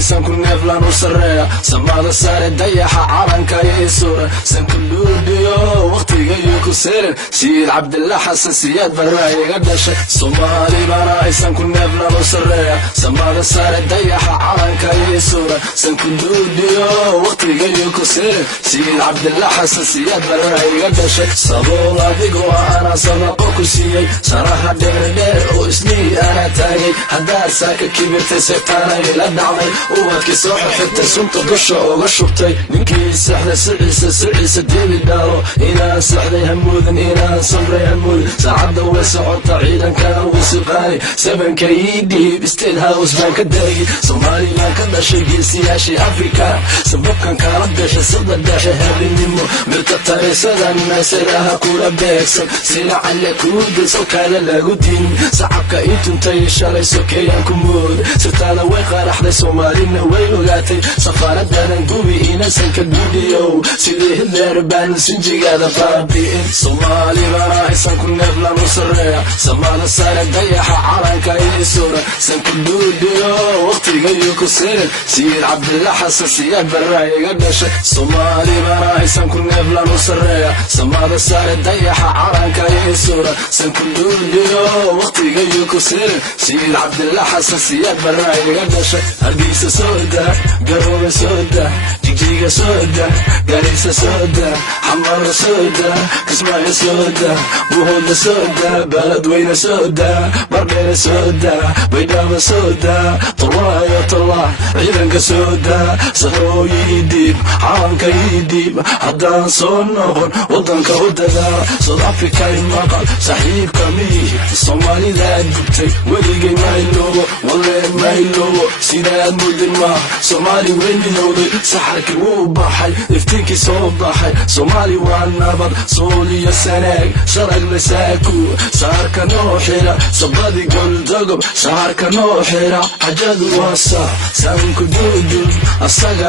aysan ku neeflan u sarreeya samada sare dayaxa calanka iyo suura san kulluudiyo waqtiga iyo ku seerin Sayid Cabdillah Xasan Siyaad Barre iga dhashay Soomaali bana aysan ku neeflan u sarreeya samada sare dayaxa calanka iyo suura san kulluudiyo waqtiga iyo ku seerin Sayid Cabdillah Xasan Siyaad Barre iga dhashay sabool adigu ana sabaqo ku siiyay saraha dheer oo isnii ana taagay haddaa saaka kibirtay seetaana ila dhacday ubadkii soo xirtay sunta dusha uga shubtay ninkii saxda siciisa dibi dhaaro inaan saxday hamuudin inaan samray hamuudin saacadda way socota ciidankana wuu siqaanay sabanka ii dhiib state house baan ka daagay Soomaali baan ka dhashay geesiyaashii Afrika sababkan kala dhashay sada dhashay habeenimo mirta tareesadan meesadaha kula beegsan sila alle kuuda salkaada lagu diin sacabka ii tuntay shalay sokeeyaan ku mood sirtaada way qaraxday Soomaalina way ogaatay safaaradadan gubi inasan ka duudiyo sidii Hitler baan sinjigaada baabi'in Soomaali bana aysan ku neeflan u sarreeya samada sare dayaxa calanka iyo suura san ku duudiyo waqtiga iyo ku seerin Sayid Cabdillah Xasan Siyaad Barre iga dhashay Soomaali bana aysan ku neeflan u sarreeya samada sare dayaxa calanka iyo suura san ku duudiyo waqtiga iyo ku seerin Sayid Cabdillah Xasan Siyaad Barre iga dhashay Hargeysa sooda Garowe sooda Jigjiga sooda Garissa sooda Xamar sooda Kismaayo sooda Buhooda sooda Beledweyne sooda Bardheere sooda Baydhabo sooda Tollah ciidanka sooda sahrooyi ii dhiib calanka ii dhiib haddaan soo noqon wadanka u dadaal South Africa maqal saaxiibka miyi Soomaalidaad gubtay weligay mayloobo walle mayloobo sidaad mudin ma Soomaali weynilowday saxarkii wuu baxay iftiinkii soo baxay Soomaali waa nabad sool iyo sanaag sharag la saaku saarka noo xira sabadi goldogob saarka noo xira xajadu waa saa sanku duudub asaga